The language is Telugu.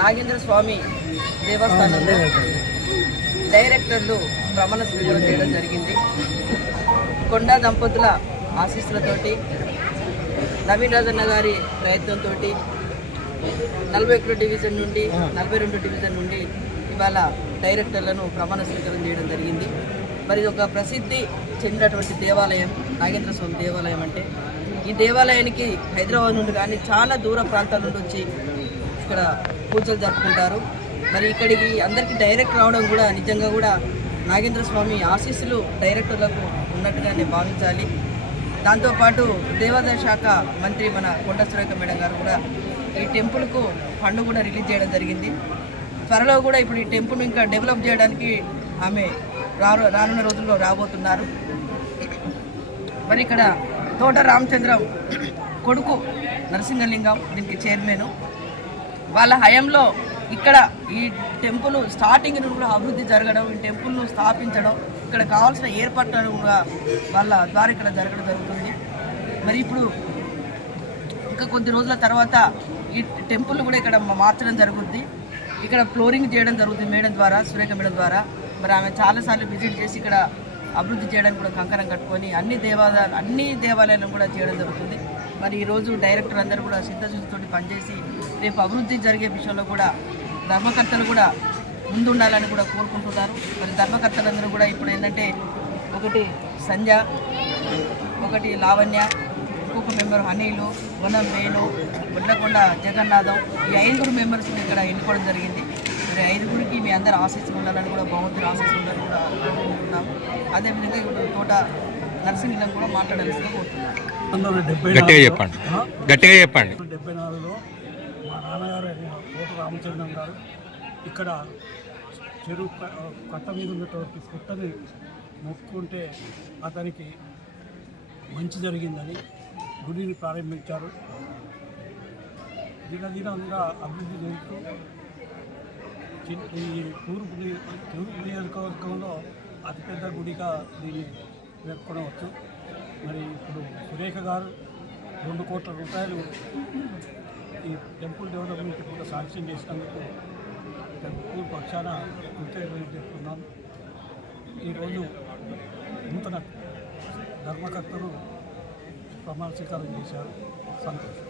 నాగేంద్ర స్వామి దేవస్థానంలో డైరెక్టర్లు ప్రమాణ స్వీకారం చేయడం జరిగింది. కొండా దంపతుల ఆశీస్సులతోటి నవీన్ రాజన్న గారి ప్రయత్నంతో నలభై ఒకటో డివిజన్ నుండి నలభై రెండు డివిజన్ నుండి ఇవాళ డైరెక్టర్లను ప్రమాణ స్వీకారం చేయడం జరిగింది. మరి ఇది ఒక ప్రసిద్ధి చెందినటువంటి దేవాలయం నాగేంద్ర స్వామి దేవాలయం అంటే. ఈ దేవాలయానికి హైదరాబాద్ నుండి కానీ చాలా దూర ప్రాంతాల నుండి వచ్చి ఇక్కడ పూజలు జరుపుకుంటారు. మరి ఇక్కడికి అందరికీ డైరెక్ట్ రావడం కూడా నిజంగా కూడా నాగేంద్ర స్వామి ఆశీస్సులు డైరెక్టర్లకు ఉన్నట్టుగానే భావించాలి. దాంతోపాటు దేవాదాయ శాఖ మంత్రి మన కొండ సురేఖ మేడం గారు కూడా ఈ టెంపుల్కు ఫండ్ కూడా రిలీజ్ చేయడం జరిగింది. త్వరలో కూడా ఇప్పుడు ఈ టెంపుల్ ఇంకా డెవలప్ చేయడానికి ఆమె రాను రానున్న రోజుల్లో రాబోతున్నారు. మరి ఇక్కడ తోట రామచంద్రం కొడుకు నరసింహలింగం దీనికి చైర్మన్. వాళ్ళ హయాంలో ఇక్కడ ఈ టెంపుల్ స్టార్టింగ్ నుండి కూడా అభివృద్ధి జరగడం ఈ టెంపుల్ను స్థాపించడం ఇక్కడ కావాల్సిన ఏర్పాట్లను కూడా వాళ్ళ ద్వారా ఇక్కడ జరగడం జరుగుతుంది. మరి ఇప్పుడు ఇంకా కొద్ది రోజుల తర్వాత ఈ టెంపుల్ కూడా ఇక్కడ మార్చడం జరుగుద్ది. ఇక్కడ ఫ్లోరింగ్ చేయడం జరుగుతుంది మేడం ద్వారా సురేఖ మేడం ద్వారా. మరి ఆమె చాలాసార్లు విజిట్ చేసి ఇక్కడ అభివృద్ధి చేయడానికి కూడా కంకణం కట్టుకొని అన్ని దేవాలయాలు అన్ని దేవాలయాలను కూడా చేయడం జరుగుతుంది. మరి ఈరోజు డైరెక్టర్ అందరూ కూడా సిద్ధశుద్ధితోటి పనిచేసి రేపు అభివృద్ధి జరిగే విషయంలో కూడా ధర్మకర్తలు కూడా ముందుండాలని కూడా కోరుకుంటున్నారు. మరి ధర్మకర్తలందరూ కూడా ఇప్పుడు ఏంటంటే ఒకటి సంధ్య ఒకటి లావణ్య ఇంకొక మెంబర్ హనీలు వనం వేణు బుడ్లకొండ జగన్నాథం ఈ ఐదుగురు మెంబర్స్ని ఇక్కడ ఎన్నుకోవడం జరిగింది. మరి ఐదుగురికి మీ అందరు ఆశీస్సులు ఉండాలని కూడా భగవంతుడు ఆశీస్సులు ఉండాలని కూడా కోరుకుంటున్నాం అదేవిధంగా ఇప్పుడు తోట నరసింహం కూడా మాట్లాడాల్సిందిగా కోరుతున్నాను గట్టిగా చెప్పండి? గట్టిగా చెప్పండి. డెబ్బై నాలుగులో మా నాన్నగారు అయిన కోట రామచంద్రం గారు ఇక్కడ చెరువు కట్ట మీద ఉన్నటువంటి పుట్టని మొక్కుంటే అతనికి మంచి జరిగిందని గుడిని ప్రారంభించారు. దినదినంగా అభివృద్ధి చెందుతూ ఈ తూర్పు తూర్పు నియోజకవర్గంలో అతిపెద్ద గుడిగా దీన్ని పేర్కొనవచ్చు. మరి ఇప్పుడు సురేఖ గారు రెండు కోట్ల రూపాయలు ఈ టెంపుల్ డెవలప్మెంట్ కూడా సాంక్షన్ చేసినందుకు టెంపుల్ పక్షాన కృతజ్ఞతలు చెప్తున్నాను ఈరోజు నూతన ధర్మకర్తలు ప్రమాణ స్వీకారం చేశారు. సంతోషం.